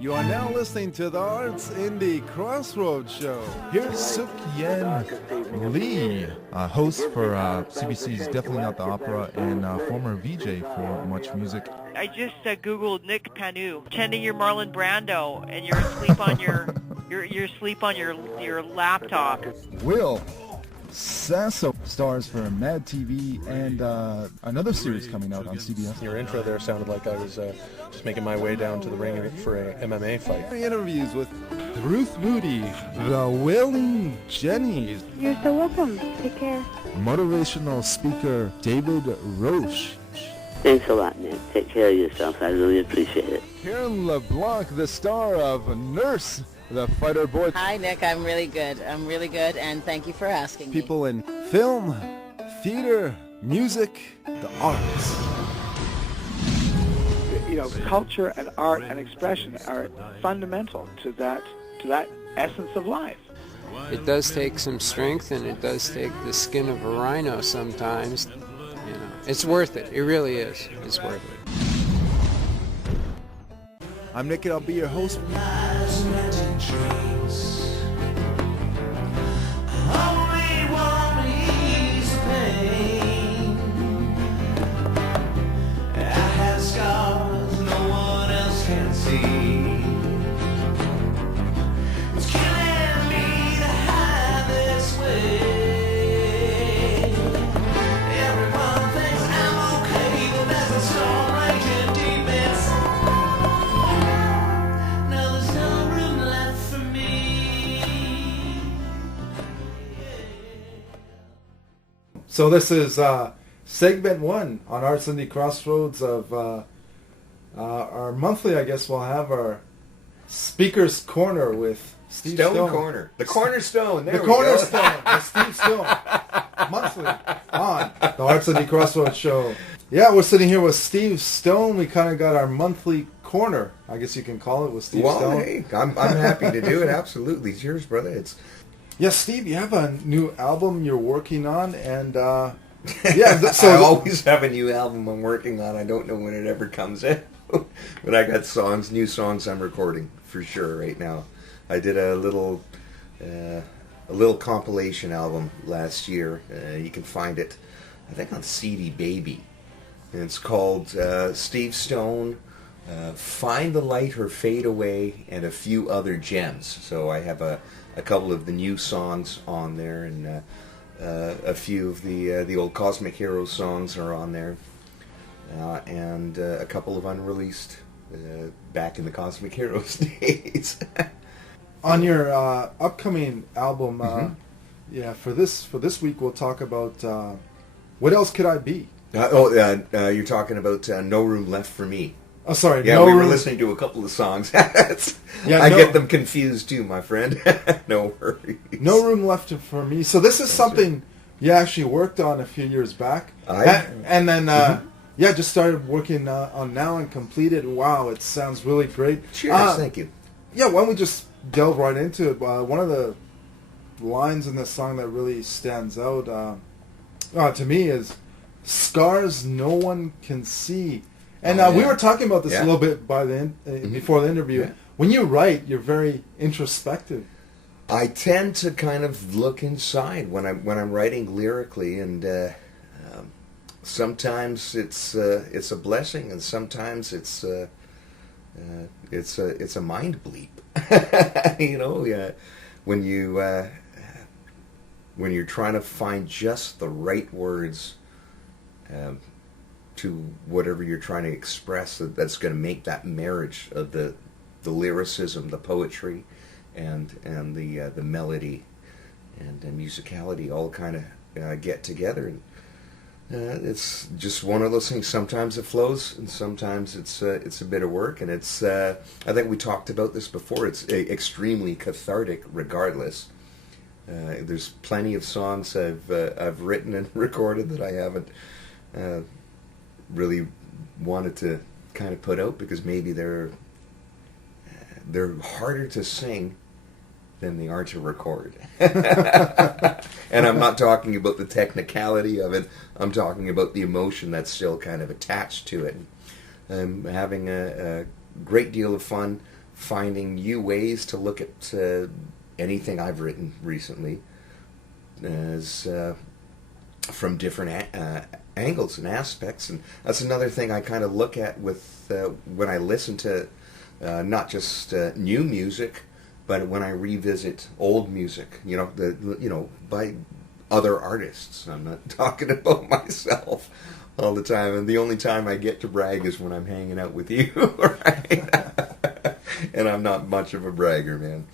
You are now listening to the Artsindy Crossroads show. Here's Suk Yen Lee, host for CBC's Definitely Not the Opera and former VJ for Much Music. I just Googled Nick Panu, pretending you're Marlon Brando and you're asleep on you're asleep on your laptop. Will Sasso stars for Mad TV and another series coming out on CBS. Your intro there sounded like I was just making my way down to the ring for a MMA fight. Interviews with Ruth Moody, the Wailing Jennies. You're so welcome. Take care. Motivational speaker David Roche. Thanks a lot, Nick. Take care of yourself. I really appreciate it. Karen LeBlanc, the star of Nurse, the fighter boy. Hi, Nick. I'm really good, and thank you for asking me. People in film, theater, music, the arts. You know, culture and art and expression are fundamental to that essence of life. It does take some strength, and it does take the skin of a rhino sometimes. You know, it's worth it. It really is. It's worth it. I'm Nick, and I'll be your host. So this is segment 1 on Artsindy Crossroads of our monthly, I guess we'll have our Speaker's Corner with Steve Stone. Corner. The Cornerstone. There the Cornerstone with Steve Stone. Monthly on the Artsindy Crossroads show. Yeah, we're sitting here with Steve Stone. We kind of got our monthly corner, I guess you can call it, with Steve Stone. Hey, I'm happy to do it. Absolutely. Cheers, brother. Yes, Steve, you have a new album you're working on, and yeah, so I always have a new album I'm working on. I don't know when it ever comes in, but I got new songs I'm recording for sure right now. I did a little compilation album last year. You can find it, I think, on CD Baby, and it's called Steve Stone, Find the Light or Fade Away, and a few other gems. So I have a couple of the new songs on there, and a few of the old Cosmic Heroes songs are on there, and a couple of unreleased back in the Cosmic Heroes days. On your upcoming album, yeah, for this week we'll talk about What Else Could I Be? You're talking about No Room Left for Me. Oh, sorry. Yeah, no we were room. listening to a couple of songs. I get them confused too, my friend. No worries. No Room Left for Me. So this is something you actually worked on a few years back. And then, yeah, just started working on now and completed. Wow, it sounds really great. Cheers, thank you. Yeah, why don't we just delve right into it. One of the lines in this song that really stands out to me is, "Scars no one can see." And we were talking about this a little bit before the interview. Yeah. When you write, you're very introspective. I tend to kind of look inside when I'm writing lyrically, and sometimes it's a blessing, and sometimes it's a mind bleep. You know, when you're trying to find just the right words to whatever you're trying to express, that's going to make that marriage of the lyricism, the poetry, and the melody and the musicality all kind of get together. And it's just one of those things. Sometimes it flows, and sometimes it's a bit of work. And it's I think we talked about this before. It's extremely cathartic, regardless. There's plenty of songs I've written and recorded that I haven't really wanted to kind of put out because maybe they're harder to sing than they are to record. And I'm not talking about the technicality of it. I'm talking about the emotion that's still kind of attached to it. I'm having a great deal of fun finding new ways to look at anything I've written recently as from different angles and aspects. And that's another thing I kind of look at with when I listen to not just new music, but when I revisit old music, by other artists. I'm not talking about myself all the time, and the only time I get to brag is when I'm hanging out with you, right? And I'm not much of a bragger, man.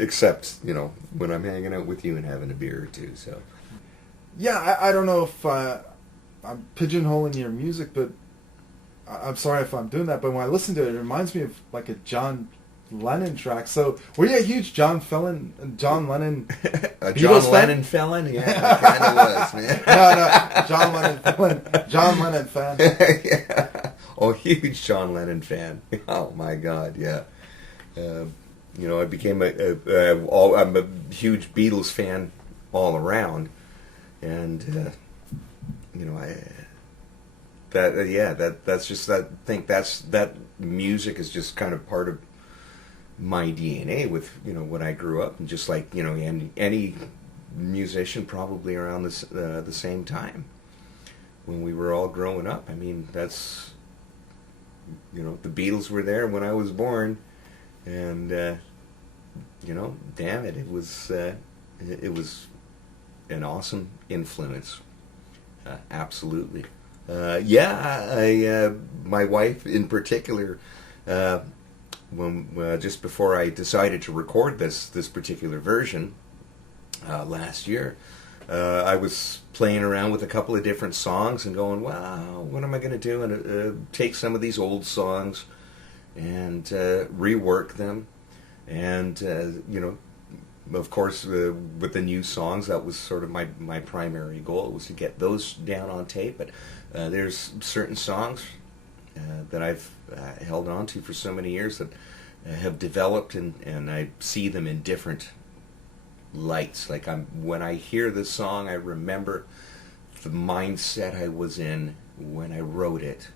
Except, when I'm hanging out with you and having a beer or two, so. Yeah, I don't know if I'm pigeonholing your music, but I'm sorry if I'm doing that, but when I listen to it, it reminds me of like a John Lennon track. So, were you a huge John Lennon a John Lennon felon? Yeah, I kind of was, man. No, John Lennon fan. Yeah. Oh, huge John Lennon fan. Oh my God, yeah. I became I'm a huge Beatles fan all around, and that's just that. I think that music is just kind of part of my DNA with when I grew up, and just like any musician probably around this the same time when we were all growing up. I mean, that's the Beatles were there when I was born, and damn it, it was an awesome influence. Absolutely. My wife in particular, when just before I decided to record this particular version last year, I was playing around with a couple of different songs and going, wow, what am I going to do? And take some of these old songs and rework them. And, of course, with the new songs, that was sort of my primary goal, was to get those down on tape. But there's certain songs that I've held on to for so many years that have developed, and I see them in different lights. Like when I hear this song, I remember the mindset I was in when I wrote it,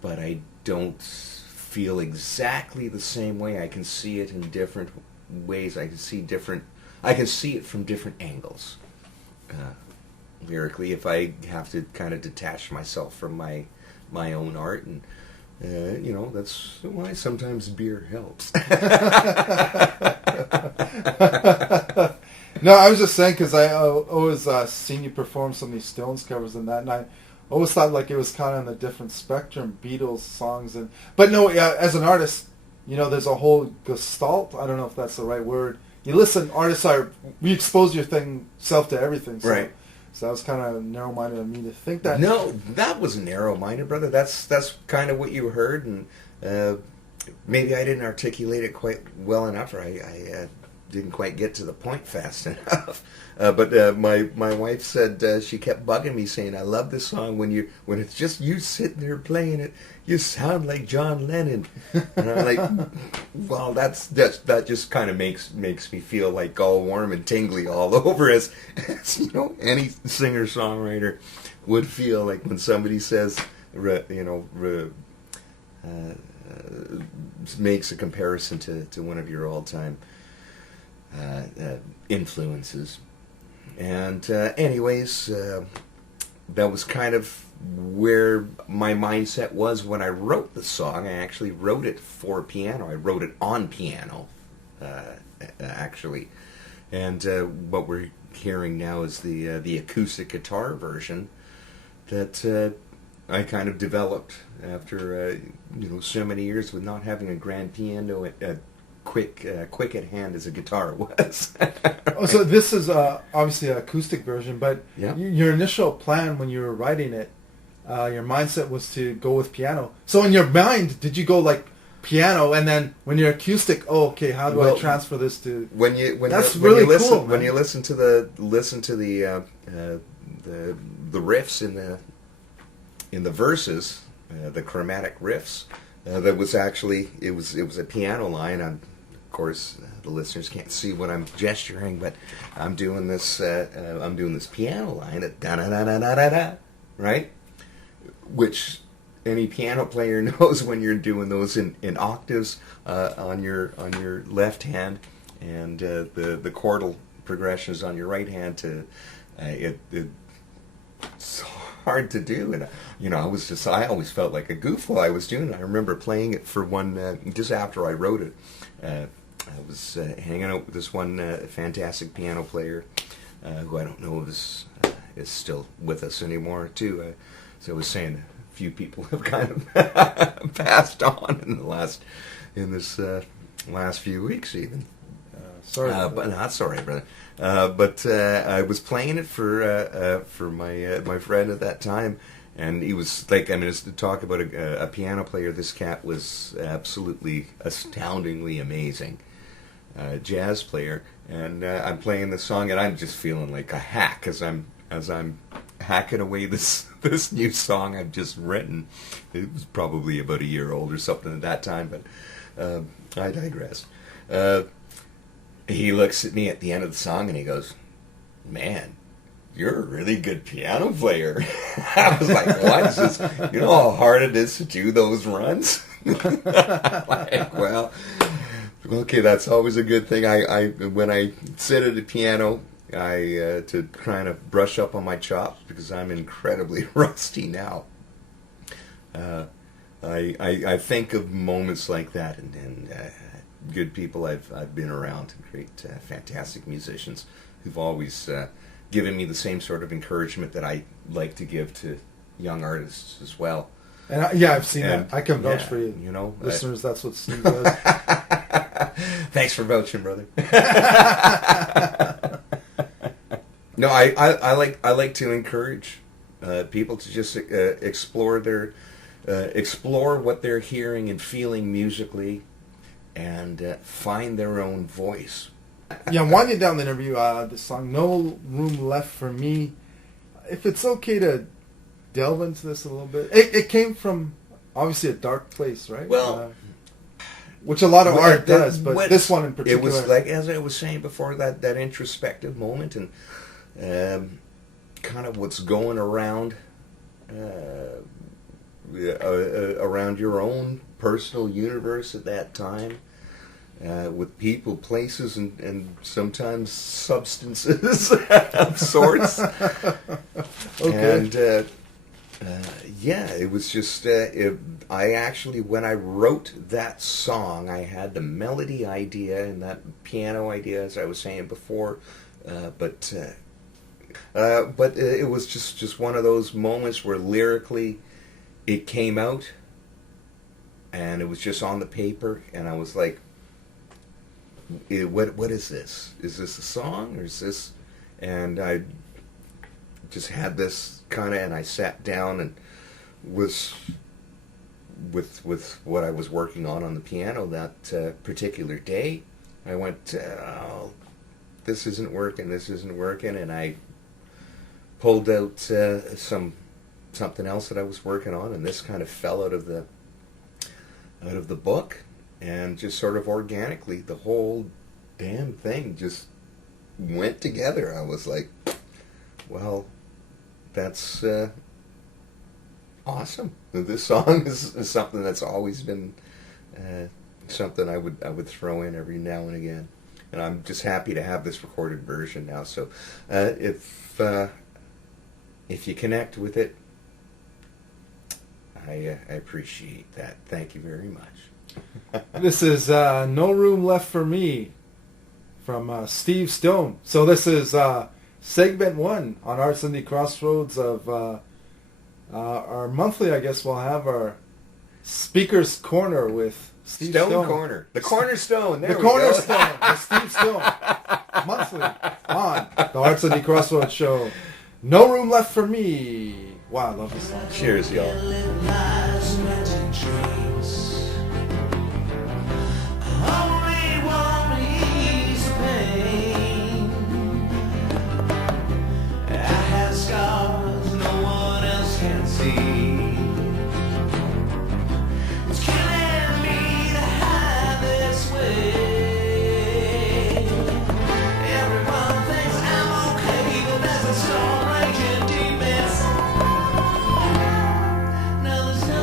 but I don't feel exactly the same way. I can see it in different ways. I can see it from different angles. Lyrically, if I have to kind of detach myself from my own art, and that's why sometimes beer helps. No, I was just saying because I always seen you perform some of these Stones covers and that, and I always thought like it was kind of on a different spectrum, Beatles songs, but no, as an artist, there's a whole gestalt. I don't know if that's the right word. You listen, artists we expose yourself to everything, so. Right. So that was kind of narrow-minded of me to think that. No, that was narrow-minded, brother. That's kind of what you heard, and maybe I didn't articulate it quite well enough, or I didn't quite get to the point fast enough. But my wife said she kept bugging me, saying, "I love this song when it's just you sitting there playing it. You sound like John Lennon." And I'm like, well, that just kind of makes me feel like all warm and tingly all over, as any singer-songwriter would feel like when somebody says, makes a comparison to one of your all-time influences. And anyways, that was kind of where my mindset was when I wrote the song. I actually wrote it for piano. I wrote it on piano, actually. And what we're hearing now is the acoustic guitar version that I kind of developed after so many years with not having a grand piano quick at hand as a guitar was. Oh, so this is obviously an acoustic version, but yeah. Your initial plan when you were writing it, your mindset was to go with piano. So in your mind, did you go like piano, and then when you're acoustic, how do I transfer this to? When you listen, when you listen to the riffs in the verses, the chromatic riffs, that was actually it was a piano line. Of course, the listeners can't see what I'm gesturing, but I'm doing this piano line at da da da da da da, right? Which any piano player knows when you're doing those in octaves on your left hand, and the chordal progressions on your right hand. It's hard to do, and I always felt like a goof while I was doing it. I remember playing it for one just after I wrote it. I was hanging out with this one fantastic piano player who I don't know is still with us anymore too. So I was saying, a few people have kind of passed on in this last few weeks even. Sorry, but that's all right, brother. But I was playing it for my friend at that time, and he was like, it's to talk about a piano player. This cat was absolutely astoundingly amazing, jazz player. And I'm playing the song, and I'm just feeling like a hack as I'm hacking away this new song I've just written. It was probably about a year old or something at that time, but I digress. He looks at me at the end of the song and he goes, "Man, you're a really good piano player." I was like, "What? Is this, you know how hard it is to do those runs?" Like, well, okay, that's always a good thing. I when I sit at a piano, to kind of brush up on my chops because I'm incredibly rusty now. I think of moments like that and good people I've been around, great, fantastic musicians who've always given me the same sort of encouragement that I like to give to young artists as well. And I've seen that. I can vouch for you. Listeners, that's what Steve does. Thanks for vouching, brother. No, I like to encourage people to just explore what they're hearing and feeling musically, and find their own voice. Yeah, I'm winding down the interview. The song "No Room Left for Me." If it's okay to delve into this a little bit, it came from obviously a dark place, right? Well, which a lot of art does, but this one in particular. It was like, as I was saying before, that introspective moment and kind of what's going around around your own personal universe at that time, with people, places, and sometimes substances of sorts. Okay. And yeah, it was just, I actually, when I wrote that song, I had the melody idea and that piano idea, as I was saying before, but it was just one of those moments where lyrically it came out, and it was just on the paper, and I was like, what is this? Is this a song, or is this? And I just had this kind of, and I sat down and was with what I was working on the piano that particular day. I went, oh, this isn't working, and I pulled out something else that I was working on, and this kind of fell out of the book, and just sort of organically the whole damn thing just went together. I was like, well, that's awesome. This song is something that's always been something I would throw in every now and again, and I'm just happy to have this recorded version now. So if you connect with it, I appreciate that. Thank you very much. This is No Room Left for Me from Steve Stone. So this is segment 1 on Artsindy Crossroads of our monthly, I guess we'll have our Speaker's Corner with Steve Stone. Corner. The Cornerstone. The Cornerstone with Steve Stone. Monthly on the Artsindy Crossroads show. No Room Left for Me. Wow, I love this song. Cheers, y'all. Now there's no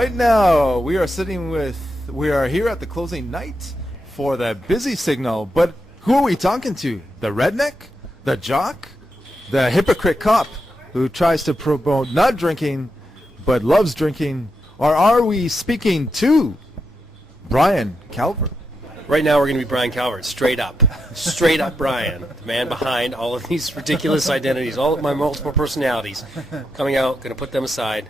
Right now, we are here at the closing night for the Busy Signal. But who are we talking to? The redneck? The jock? The hypocrite cop who tries to promote not drinking but loves drinking? Or are we speaking to Brian Calvert? Right now we're going to be Brian Calvert, straight up Brian, the man behind all of these ridiculous identities, all of my multiple personalities. Coming out, going to put them aside.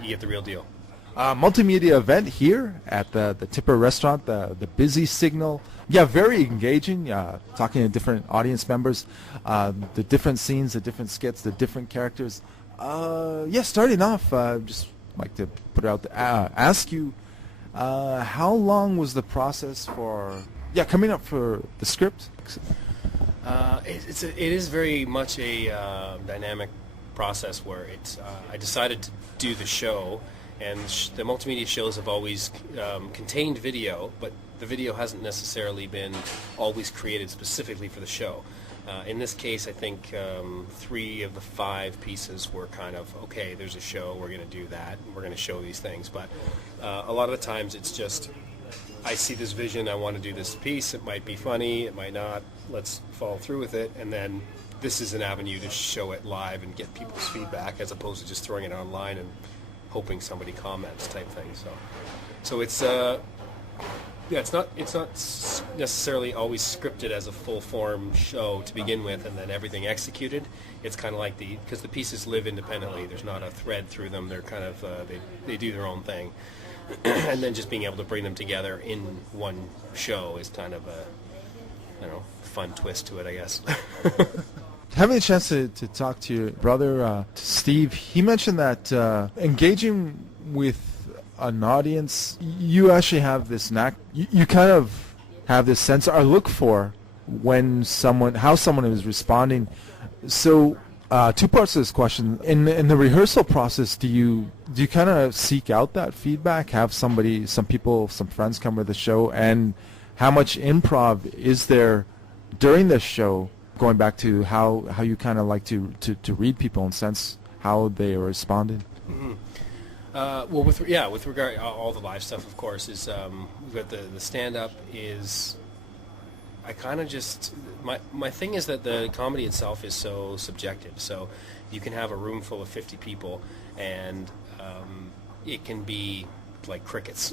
You get the real deal. Multimedia event here at the Tipper restaurant, the Busy Signal. Yeah, very engaging, talking to different audience members, the different scenes, the different skits, the different characters. Starting off, just like to put it out there, ask you, how long was the process for coming up for the script? It is very much a dynamic process where I decided to do the show, and the multimedia shows have always contained video, but the video hasn't necessarily been always created specifically for the show. In this case, I think 3 of the 5 pieces were kind of, okay, there's a show, we're going to do that, and we're going to show these things. But a lot of the times it's just, I see this vision, I want to do this piece, it might be funny, it might not, let's follow through with it, and then this is an avenue to show it live and get people's feedback as opposed to just throwing it online and hoping somebody comments type thing. So it's it's not necessarily always scripted as a full form show to begin with, and then everything executed. It's kind of like because the pieces live independently. There's not a thread through them. They're kind of they do their own thing, and then just being able to bring them together in one show is kind of a fun twist to it, I guess. Having a chance to talk to your brother, Steve, he mentioned that engaging with an audience, you actually have this knack. You kind of have this sense or look for how someone is responding. So 2 parts to this question. In the rehearsal process, do you kind of seek out that feedback? Have some friends come to the show, and how much improv is there during the show? Going back to how you kind of like to read people and sense how they are responding. Mm-hmm. Well, with regard all the live stuff, of course, is we've got the stand-up is. I kind of just my thing is that the comedy itself is so subjective. So you can have a room full of 50 people, and it can be like crickets.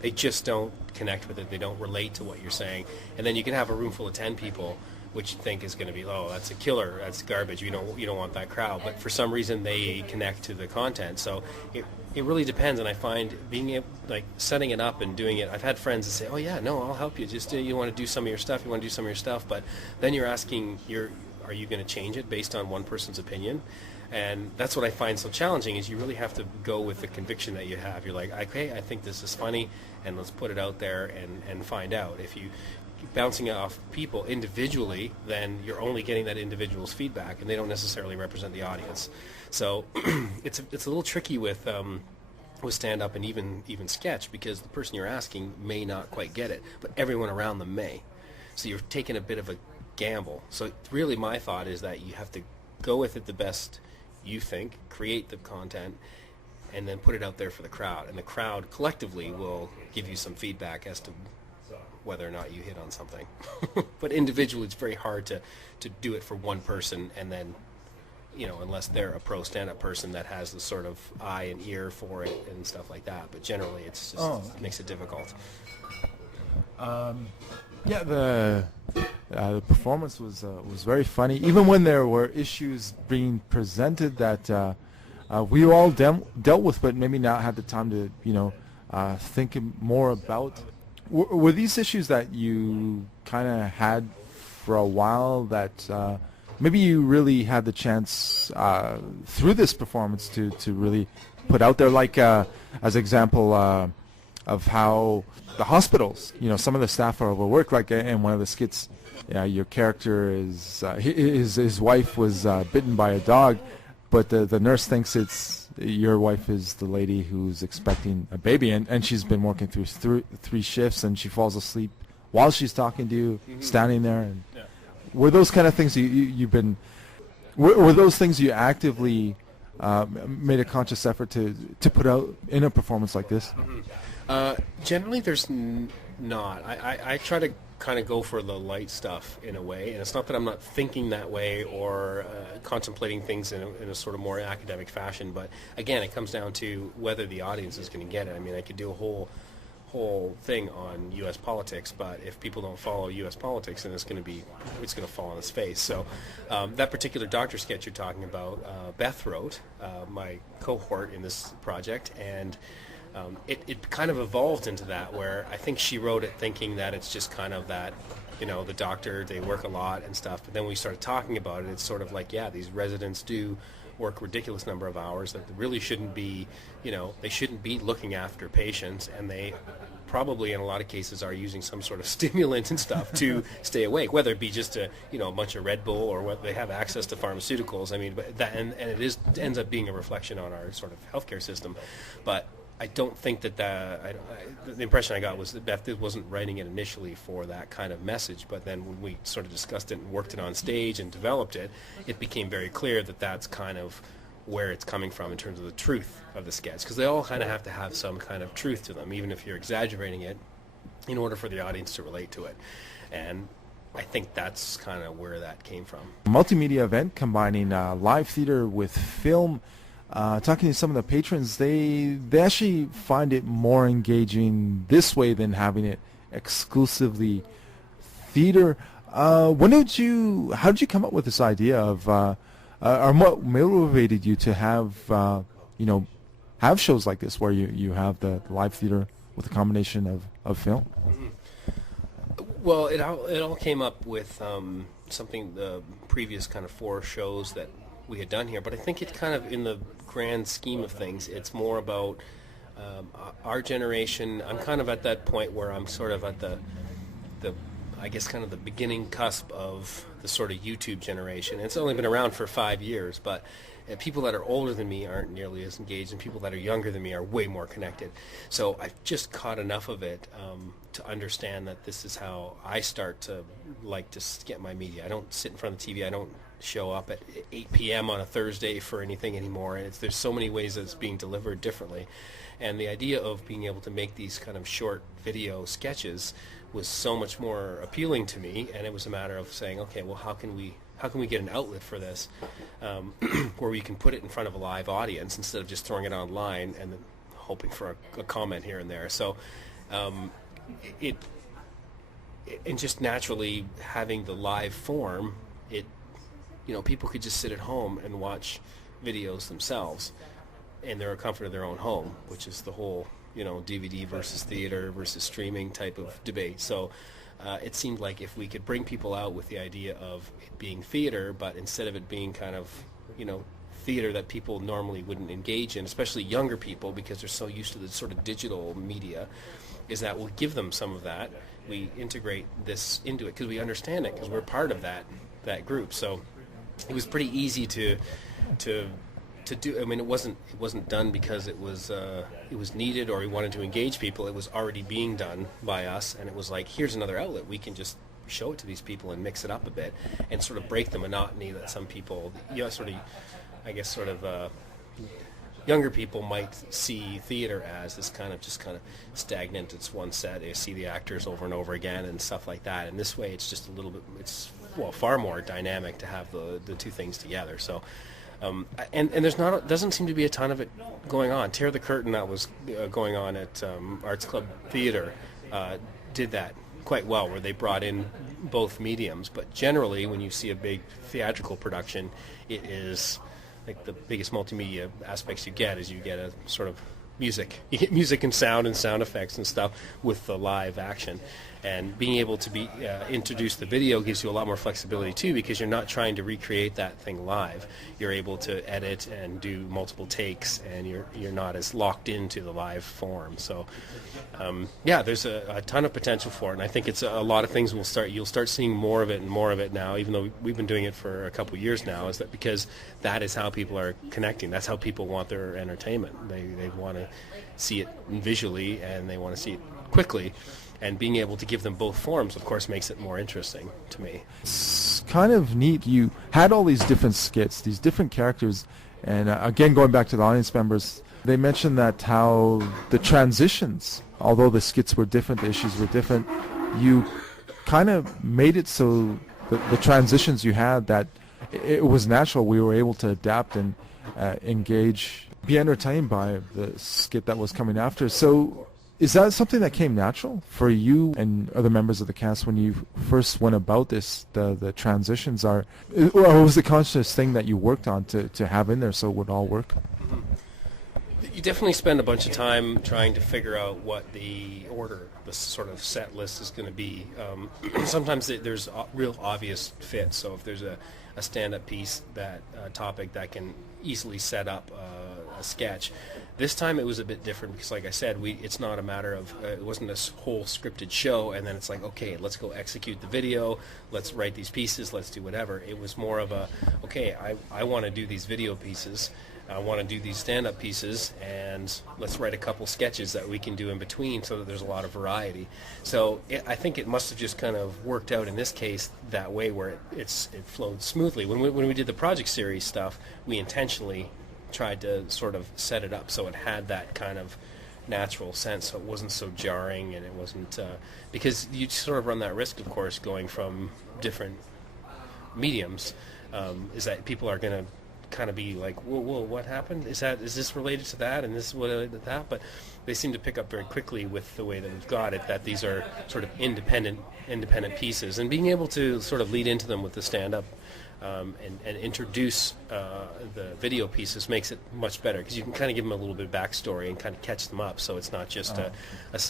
They just don't connect with it. They don't relate to what you're saying. And then you can have a room full of 10 people, which you think is going to be, oh, that's a killer, that's garbage, you don't want that crowd. But for some reason they connect to the content. So it really depends, and I find setting it up and doing it, I've had friends that say, oh yeah, no, I'll help you, just you want to do some of your stuff, but then you're asking, are you going to change it based on one person's opinion? And that's what I find so challenging, is you really have to go with the conviction that you have. You're like, okay, I think this is funny, and let's put it out there and find out. If you keep bouncing it off people individually, then you're only getting that individual's feedback, and they don't necessarily represent the audience. So it's a little tricky with stand-up and even sketch, because the person you're asking may not quite get it, but everyone around them may. So you're taking a bit of a gamble. So really my thought is that you have to go with it the best you think, create the content, and then put it out there for the crowd. And the crowd collectively will give you some feedback as to whether or not you hit on something. But individually, it's very hard to do it for one person, and then, unless they're a pro stand-up person that has the sort of eye and ear for it and stuff like that. But generally, it's just it makes it difficult. The performance was very funny, even when there were issues being presented that we all dealt with, but maybe not had the time to think more about. Were these issues that you kind of had for a while that maybe you really had the chance through this performance to really put out there, like as example of how the hospitals, some of the staff are overworked, like in one of the skits, your character is his wife was bitten by a dog, but the nurse thinks your wife is the lady who's expecting a baby, and she's been working through 3 shifts, and she falls asleep while she's talking to you, standing there. And were those kind of things you've been? Were those things you actively made a conscious effort to put out in a performance like this? Generally, there's not. I try to kind of go for the light stuff in a way, and it's not that I'm not thinking that way or contemplating things in a sort of more academic fashion, but again, it comes down to whether the audience is going to get it. I mean, I could do a whole thing on U.S. politics, but if people don't follow U.S. politics, then it's going to fall on its face. So that particular doctor sketch you're talking about, Beth wrote, my cohort in this project, and it kind of evolved into that, where I think she wrote it thinking that it's just kind of that, the doctor, they work a lot and stuff, but then we started talking about it, it's sort of like, yeah, these residents do work a ridiculous number of hours that really shouldn't be, they shouldn't be looking after patients, and they probably in a lot of cases are using some sort of stimulant and stuff to stay awake, whether it be just a bunch of Red Bull or whether they have access to pharmaceuticals. I mean, but that and it ends up being a reflection on our sort of healthcare system. But I don't think that the impression I got was that Beth wasn't writing it initially for that kind of message, but then when we sort of discussed it and worked it on stage and developed it, it became very clear that that's kind of where it's coming from in terms of the truth of the sketch, because they all kind of have to have some kind of truth to them, even if you're exaggerating it, in order for the audience to relate to it. And I think that's kind of where that came from. A multimedia event combining live theater with film. Talking to some of the patrons, they actually find it more engaging this way than having it exclusively theater. How did you come up with this idea of, or what motivated you to have, have shows like this where you have the live theater with a combination of film? Well, it all came up with something, the previous kind of 4 shows that we had done here, but I think it's kind of in the grand scheme of things, it's more about our generation. I'm kind of at that point where I'm sort of at the I guess kind of the beginning cusp of the sort of YouTube generation. It's only been around for 5 years, but people that are older than me aren't nearly as engaged, and people that are younger than me are way more connected. So I've just caught enough of it to understand that this is how I start to like to get my media. I don't sit in front of the TV. I don't show up at 8 p.m. on a Thursday for anything anymore. And there's so many ways that it's being delivered differently. And the idea of being able to make these kind of short video sketches was so much more appealing to me, and it was a matter of saying, okay, well, how can we get an outlet for this where we can put it in front of a live audience instead of just throwing it online and then hoping for a comment here and there. So and just naturally having the live form, people could just sit at home and watch videos themselves in their comfort of their own home, which is the whole DVD versus theater versus streaming type of debate. So it seemed like if we could bring people out with the idea of it being theater, but instead of it being kind of theater that people normally wouldn't engage in, especially younger people, because they're so used to the sort of digital media, is that we'll give them some of that. We integrate this into it because we understand it, because we're part of that group. So it was pretty easy to do. I mean, it wasn't done because it was needed or we wanted to engage people. It was already being done by us, and it was like, here's another outlet. We can just show it to these people and mix it up a bit and sort of break the monotony that some people, younger people might see theater as this kind of stagnant. It's one set. They see the actors over and over again and stuff like that. And this way, it's just a little bit. It's far more dynamic to have the two things together. So. And doesn't seem to be a ton of it going on. Tear the Curtain, that was going on at Arts Club Theatre, did that quite well, where they brought in both mediums. But generally, when you see a big theatrical production, it is like the biggest multimedia aspects you get is you get a sort of music. You get music and sound effects and stuff with the live action. And being able to introduce the video gives you a lot more flexibility too, because you're not trying to recreate that thing live. You're able to edit and do multiple takes, and you're not as locked into the live form. So, there's a ton of potential for it, and I think it's a lot of things you'll start seeing more of it now. Even though we've been doing it for a couple of years now, is that because that is how people are connecting. That's how people want their entertainment. They want to see it visually, and they want to see it quickly. And being able to give them both forms, of course, makes it more interesting to me. It's kind of neat. You had all these different skits, these different characters, And again, going back to the audience members, they mentioned that how the transitions, although the skits were different, the issues were different, you kind of made it so the transitions you had, that it was natural. We were able to adapt and engage, be entertained by the skit that was coming after. So is that something that came natural for you and other members of the cast when you first went about this, the transitions or was the conscious thing that you worked on to have in there so it would all work? You definitely spend a bunch of time trying to figure out what the order, the sort of set list is going to be. Sometimes there's real obvious fits. So if there's a stand-up piece, that topic that can easily set up a sketch. This time it was a bit different because, like I said, it's not a matter of it wasn't a whole scripted show and then it's like, okay, let's go execute the video, let's write these pieces, let's do whatever. It was more of a, okay, I want to do these video pieces, I want to do these stand-up pieces, and let's write a couple sketches that we can do in between so that there's a lot of variety. So I think it must have just kind of worked out in this case that way where it flowed smoothly. When we did the project series stuff, we intentionally tried to sort of set it up so it had that kind of natural sense, so it wasn't so jarring, and it wasn't because you sort of run that risk, of course, going from different mediums, is that people are going to kind of be like, whoa, what happened? Is this related to that, and this is related to that? But they seem to pick up very quickly with the way that we've got it, that these are sort of independent pieces, and being able to sort of lead into them with the stand-up and introduce the video pieces makes it much better because you can kind of give them a little bit of backstory and kind of catch them up, so it's not just a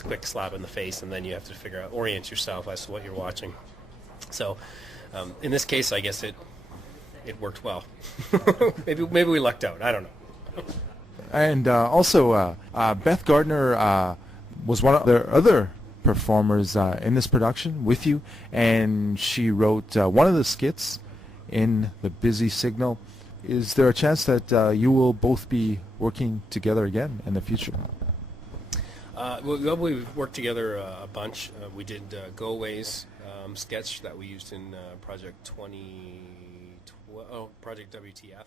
quick slap in the face and then you have to orient yourself as to what you're watching. So in this case, I guess it worked well. maybe we lucked out. I don't know. And also, Beth Gardner was one of the other performers in this production with you, and she wrote one of the skits in The Busy Signal. Is there a chance that you will both be working together again in the future? Well, we've worked together a bunch. We did Go Away's sketch that we used in Project WTF.